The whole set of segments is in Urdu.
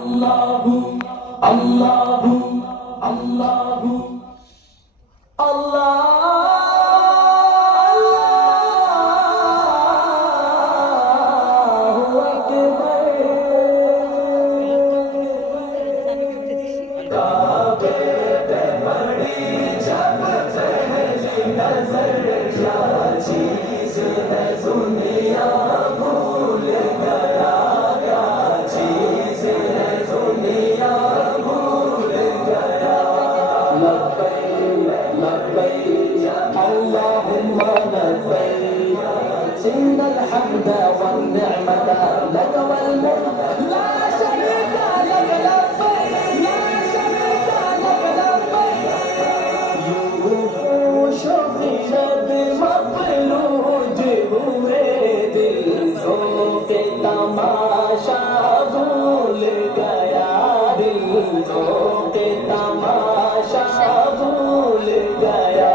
Allahu, Allahu, Allahu, Allah. إن الحمد والنعمة لك والملك لا شريك لك لبيك لا شريك لك لبيك يوحوش في شد مفلوج ہوئے دل ذوق تماشا بھول گیا دل ذوق تماشا بھول گیا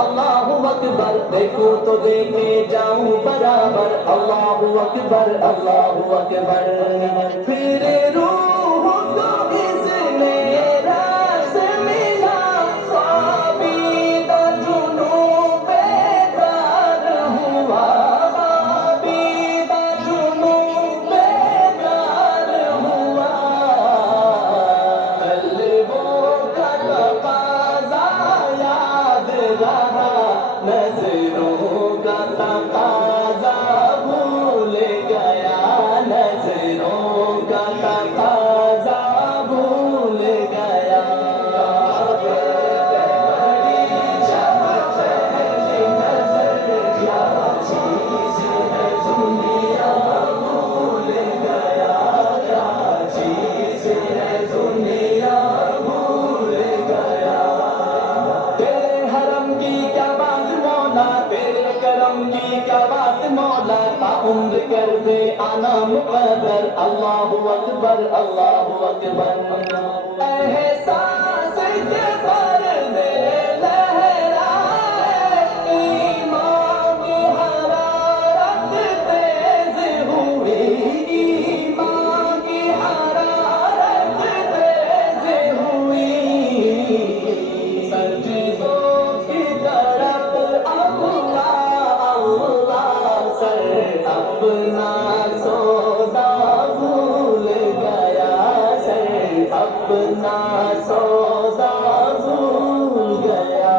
اللہ اکبر دیکھو تو دیکھے جاؤں برابر اللہ اکبر پھر روح کو اس نے راس ملا خوابیدہ جنون بیدار ہوا خوابیدہ جنون بیدار ہوا قلبوں کا تقاضا یاد رہا نظروں کا تقاضا بھول گیا نظروں کا تقاضا بھول گیا عمر کر دے آنا مقدر اللہ اکبر احساس کے پردے لہرائے ایمان کی حرارت تیز ہوئی ایمان کی حرارت تیز ہوئی سجدوں کی طرف اپنا سودا بھول گیا سر اپنا سودا بھول گیا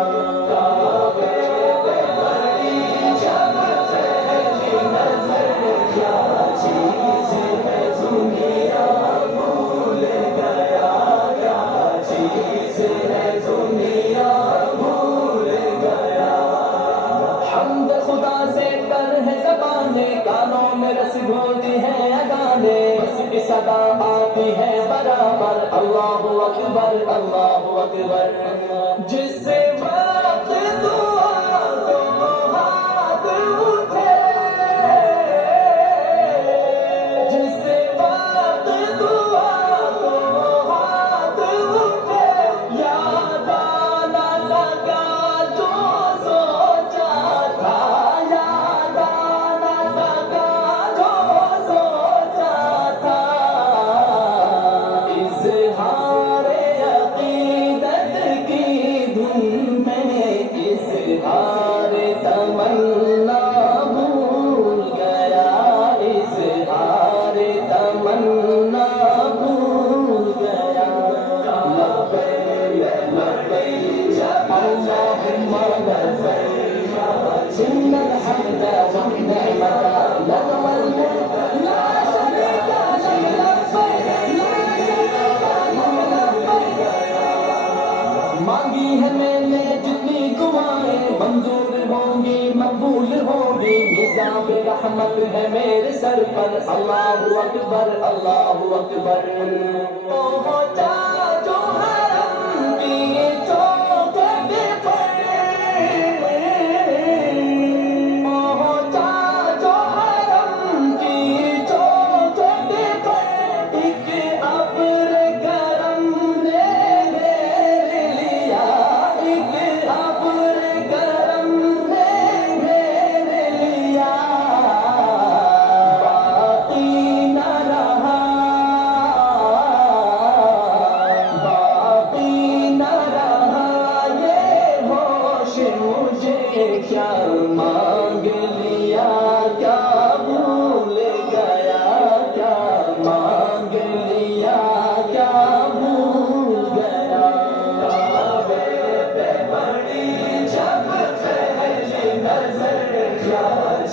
کعبے پہ بڑی جگہ پہلی نظر کیا چیز ہے دنیا بھول گیا کیا چیز ہے دنیا بھول گیا حمد خدا سے کر ہے زبانیں کانوں میں رس گھولتی ہے اذانے بس کی صدا آتی ہے برابر اللہ اکبر جس وقت دعا کو ہاتھ اٹھے جس وقت دعا کو ہاتھ اٹھے یاد آنا لگا جو سوچا تھا یاد آنا لگا جو سوچا تھا اظہار عقیدت کی دھن میں اظہار تمنا بھول گیا اظہار تمنا بھول گیا لبیک لبیک اللہم لبیک ان الحمد والنعمت لک والملک لا شریک لک لبیک مانگی ہے میں نے جتنی دعائیں منظور ہوں گی مقبول ہوں گی نظام رحمت ہے میرے سر پر اللہ اکبر پہنچا جو حرم کی چوکھٹ پر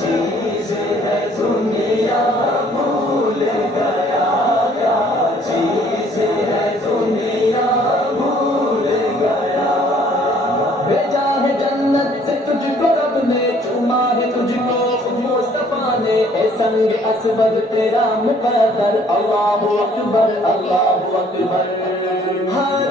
چیز ہے دنیا بھول گیا کیا چیز ہے دنیا بھول گیا بھیجا ہے جنت سے تجھ کو رب نے چوما ہے تجھ کو خود مصطفیٰ نے اے سنگ اسود تیرا مقدر اللہ اکبر اللہ اکبر ہر